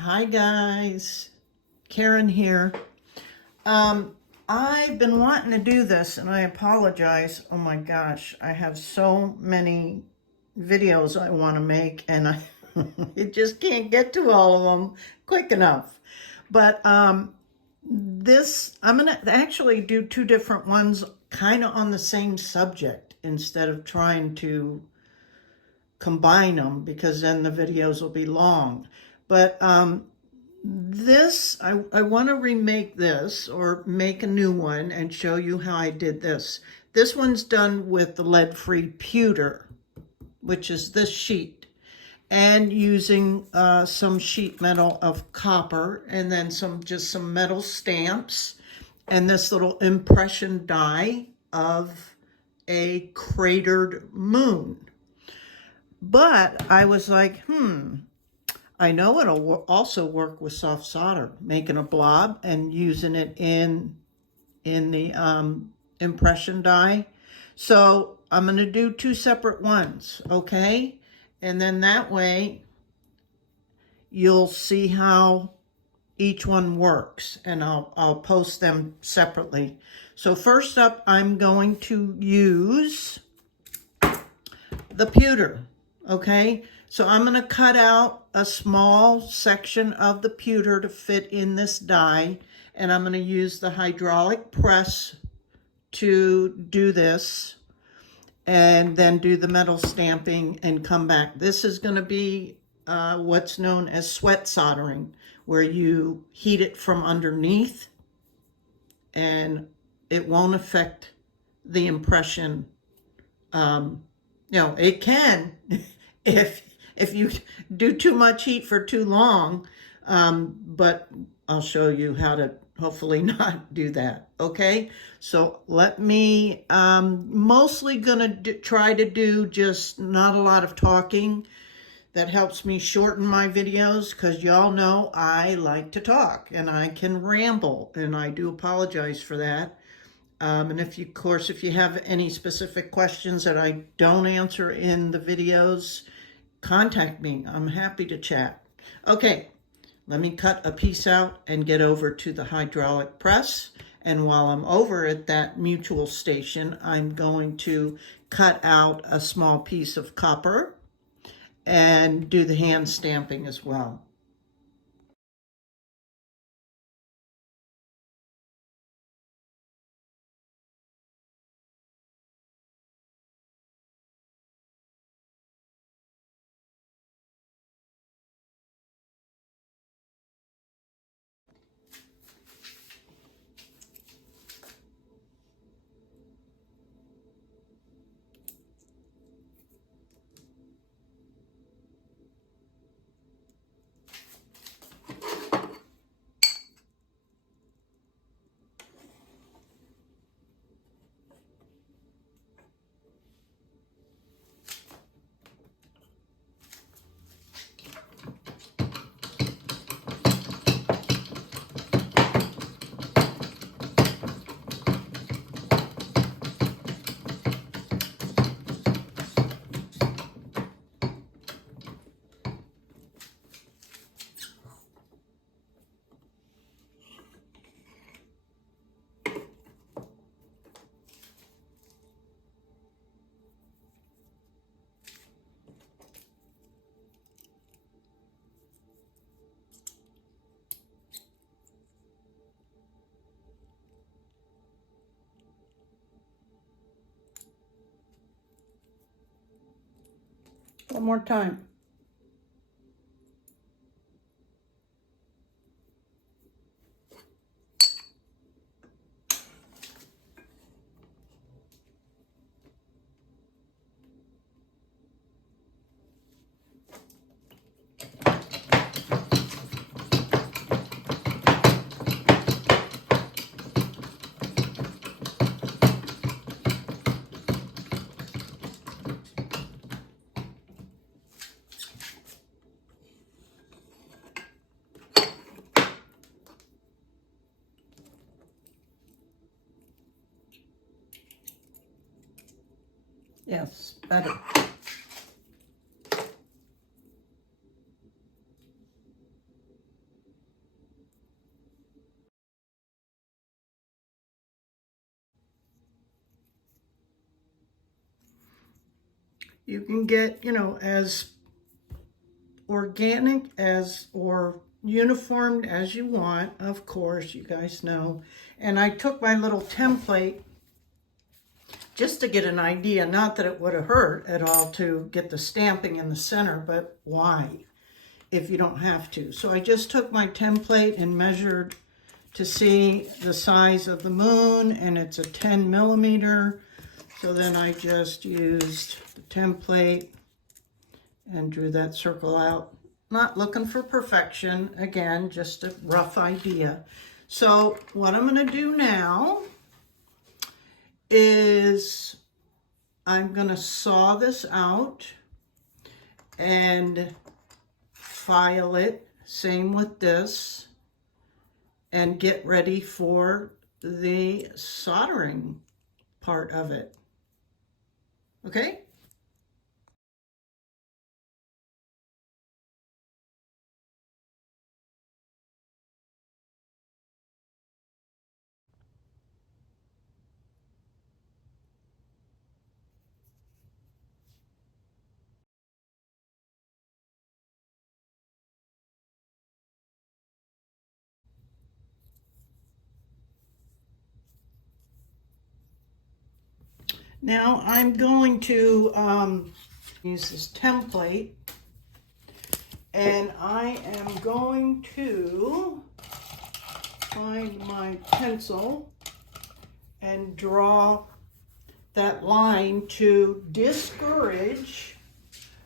Hi guys, Karen here. I've been wanting to do this and I apologize. Oh my gosh, I have so many videos I want to make and I just can't get to all of them quick enough. But I'm gonna actually do two different ones kind of on the same subject instead of trying to combine them because then the videos will be long. But I want to remake this or make a new one and show you how I did this. This one's done with the lead-free pewter, which is this sheet, and using some sheet metal of copper and then just some metal stamps and this little impression die of a cratered moon. But I was like, I know it'll also work with soft solder, making a blob and using it in the impression die. So I'm going to do two separate ones, okay? And then that way you'll see how each one works, and I'll post them separately. So first up, I'm going to use the pewter, okay? So I'm going to cut out a small section of the pewter to fit in this die, and I'm going to use the hydraulic press to do this, and then do the metal stamping and come back. This is going to be what's known as sweat soldering, where you heat it from underneath, and it won't affect the impression. It can if you do too much heat for too long, but I'll show you how to hopefully not do that. Okay, so let me, mostly gonna try to do just not a lot of talking. That helps me shorten my videos because y'all know I like to talk and I can ramble, and I do apologize for that. And of course, if you have any specific questions that I don't answer in the videos, contact me. I'm happy to chat. Okay, let me cut a piece out and get over to the hydraulic press. And while I'm over at that mutual station, I'm going to cut out a small piece of copper and do the hand stamping as well. One more time. Yes, better. You can get, you know, as organic as or uniformed as you want, of course, you guys know. And I took my little template just to get an idea, not that it would have hurt at all to get the stamping in the center, but why if you don't have to? So I just took my template and measured to see the size of the moon, and it's a 10 millimeter. So then I just used the template and drew that circle out. Not looking for perfection, again, just a rough idea. So what I'm going to do now is I'm going to saw this out and file it, same with this, and get ready for the soldering part of it. Okay? Now I'm going to use this template, and I am going to find my pencil and draw that line to discourage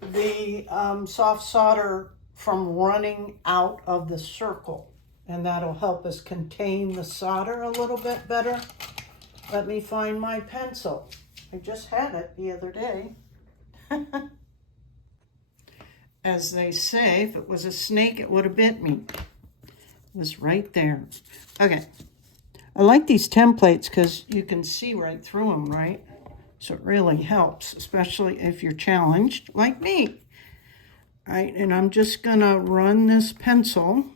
the soft solder from running out of the circle, and that'll help us contain the solder a little bit better. Let me find my pencil. I just had it the other day. As they say, if it was a snake, it would have bit me. It was right there. Okay. I like these templates because you can see right through them, right? So it really helps, especially if you're challenged like me. All right, and I'm just gonna run this pencil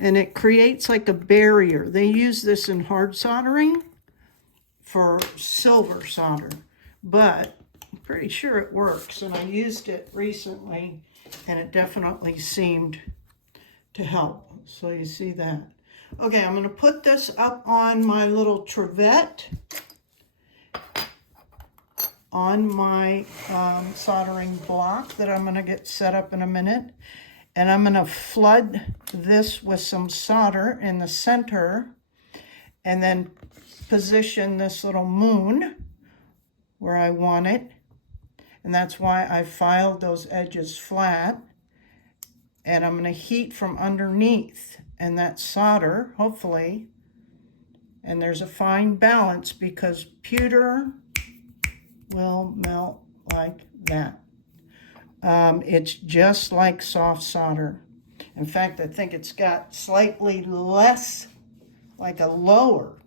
and it creates like a barrier. They use this in hard soldering for silver solder, but I'm pretty sure it works, and I used it recently and it definitely seemed to help. So you see that. Okay, I'm going to put this up on my little trivet on my soldering block that I'm going to get set up in a minute. And I'm going to flood this with some solder in the center and then position this little moon where I want it. And that's why I filed those edges flat. And I'm going to heat from underneath, and that solder, hopefully, and there's a fine balance because pewter will melt like that. It's just like soft solder. In fact, I think it's got slightly less, like a lower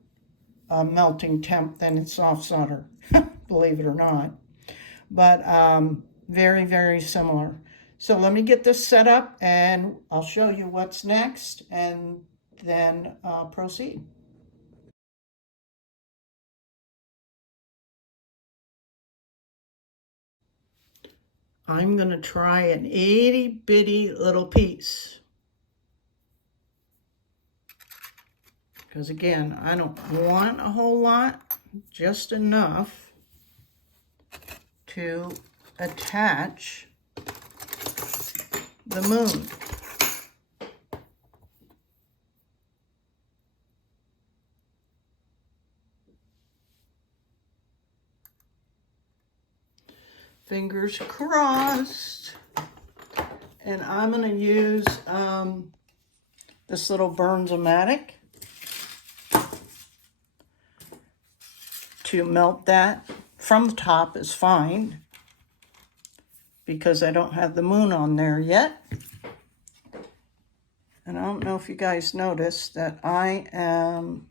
melting temp than in soft solder, believe it or not. But very, very similar. So let me get this set up and I'll show you what's next and then proceed. I'm going to try an itty bitty little piece. Because again, I don't want a whole lot, just enough to attach the moon. Fingers crossed. And I'm going to use this little Burns-O-Matic to melt that. From the top is fine because I don't have the moon on there yet. And I don't know if you guys noticed that I am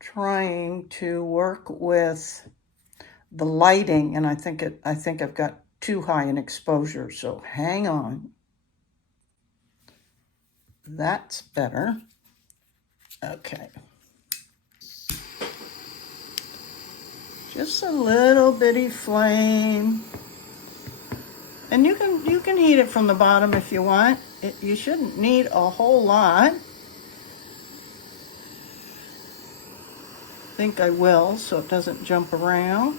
trying to work with the lighting, and I think I've got too high an exposure, so hang on. That's better. Okay. Just a little bitty flame. And you can heat it from the bottom if you want. You shouldn't need a whole lot. I think I will, so it doesn't jump around.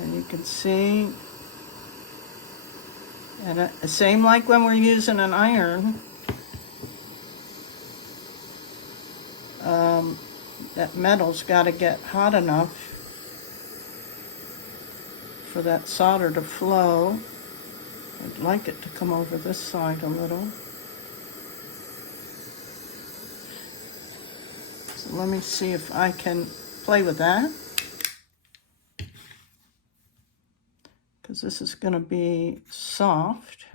And you can see, and same like when we're using an iron. That metal's got to get hot enough for that solder to flow. I'd like it to come over this side a little. So let me see if I can play with that. Because this is going to be soft.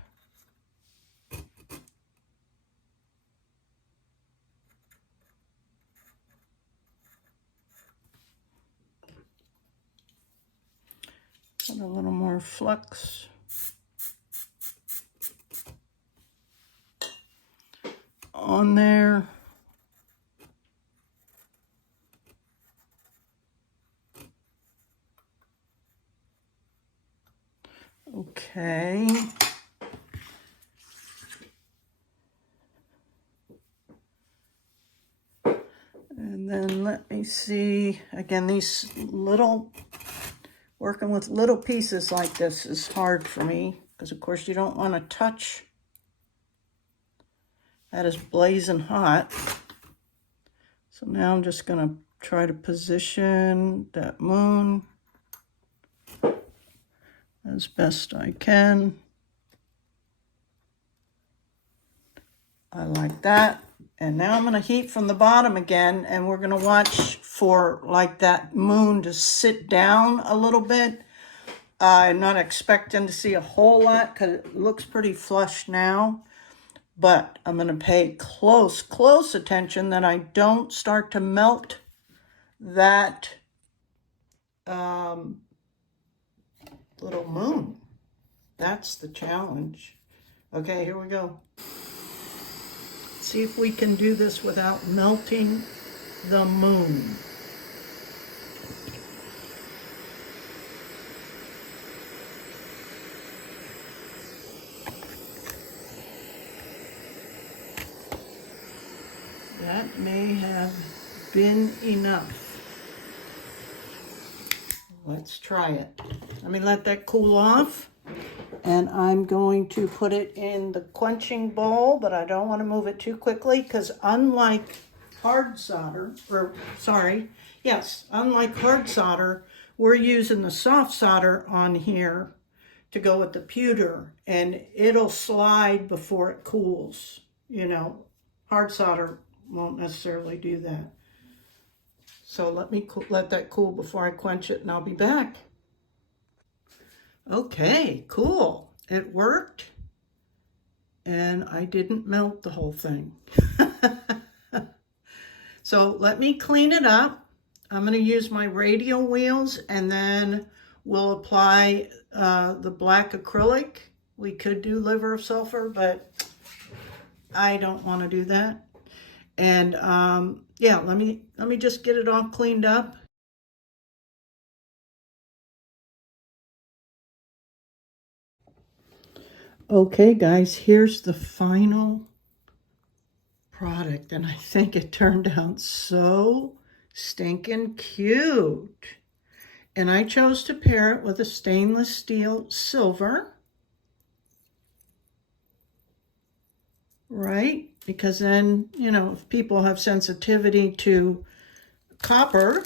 Put a little more flux. On there. Okay. And then let me see, again, these little, working with little pieces like this is hard for me because of course you don't want to touch. That is blazing hot. So now I'm just going to try to position that moon as best I can. I like that. And now I'm going to heat from the bottom again, and we're going to watch for like that moon to sit down a little bit. I'm not expecting to see a whole lot because it looks pretty flush now. But I'm going to pay close attention that I don't start to melt that little moon. That's the challenge. Okay, here we go. See if we can do this without melting the moon. That may have been enough. Let's try it. Let me let that cool off. And I'm going to put it in the quenching bowl, but I don't want to move it too quickly because unlike hard solder, unlike hard solder, we're using the soft solder on here to go with the pewter, and it'll slide before it cools. You know, hard solder won't necessarily do that. So let me let that cool before I quench it, and I'll be back. Okay, cool. It worked. And I didn't melt the whole thing. So let me clean it up. I'm going to use my radial wheels, and then we'll apply the black acrylic. We could do liver of sulfur, but I don't want to do that. And yeah, let me just get it all cleaned up. Okay, guys, here's the final product, and I think it turned out so stinking cute. And I chose to pair it with a stainless steel silver, right? Because then, you know, if people have sensitivity to copper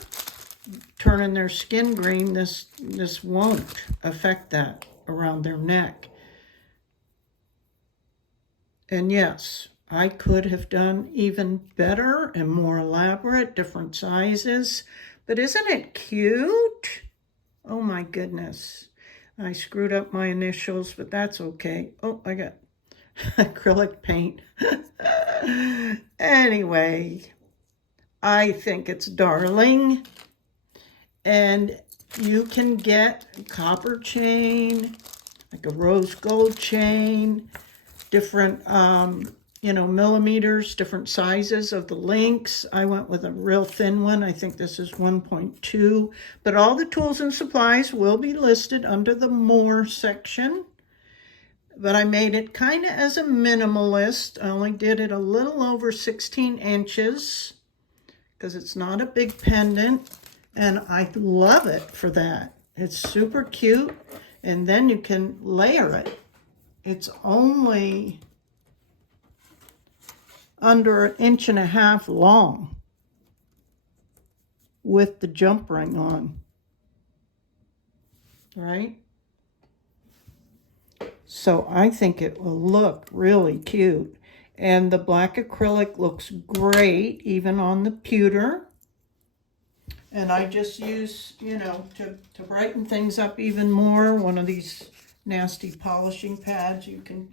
turning their skin green, this won't affect that around their neck. And yes, I could have done even better and more elaborate, different sizes, but isn't it cute? Oh my goodness. I screwed up my initials, but that's okay. Oh, I got acrylic paint. Anyway, I think it's darling. And you can get a copper chain, like a rose gold chain, different millimeters, different sizes of the links. I went with a real thin one. I think this is 1.2. But all the tools and supplies will be listed under the More section. But I made it kind of as a minimalist. I only did it a little over 16 inches because it's not a big pendant. And I love it for that. It's super cute. And then you can layer it. It's only under 1.5 inches long with the jump ring on, right? So I think it will look really cute. And the black acrylic looks great, even on the pewter. And I just use, to brighten things up even more, one of these nasty polishing pads. You can,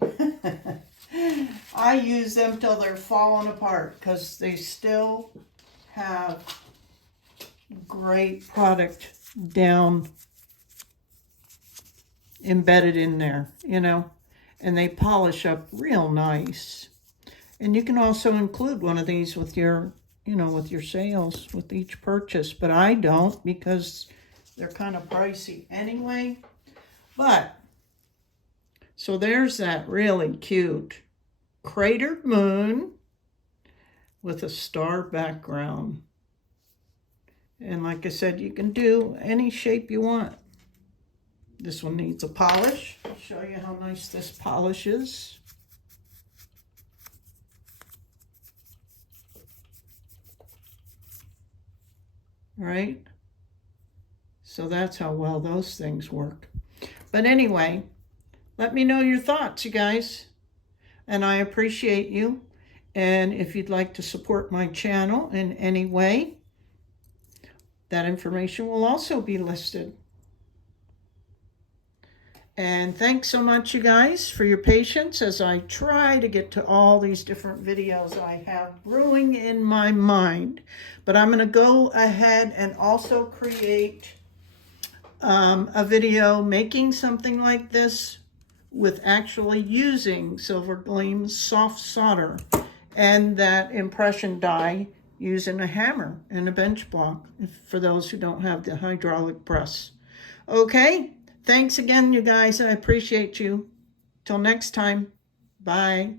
I use them till they're falling apart because they still have great product down embedded in there, and they polish up real nice. And you can also include one of these with your, with your sales, with each purchase, but I don't because they're kind of pricey anyway. But, so there's that really cute cratered moon with a star background. And like I said, you can do any shape you want. This one needs a polish. I'll show you how nice this polish is. Right? So that's how well those things work. But anyway, let me know your thoughts, you guys. And I appreciate you. And if you'd like to support my channel in any way, that information will also be listed. And thanks so much, you guys, for your patience as I try to get to all these different videos I have brewing in my mind. But I'm going to go ahead and also create a video making something like this with actually using Silvergleam's soft solder and that impression die using a hammer and a bench block for those who don't have the hydraulic press. Okay? Thanks again, you guys, and I appreciate you. Till next time, bye.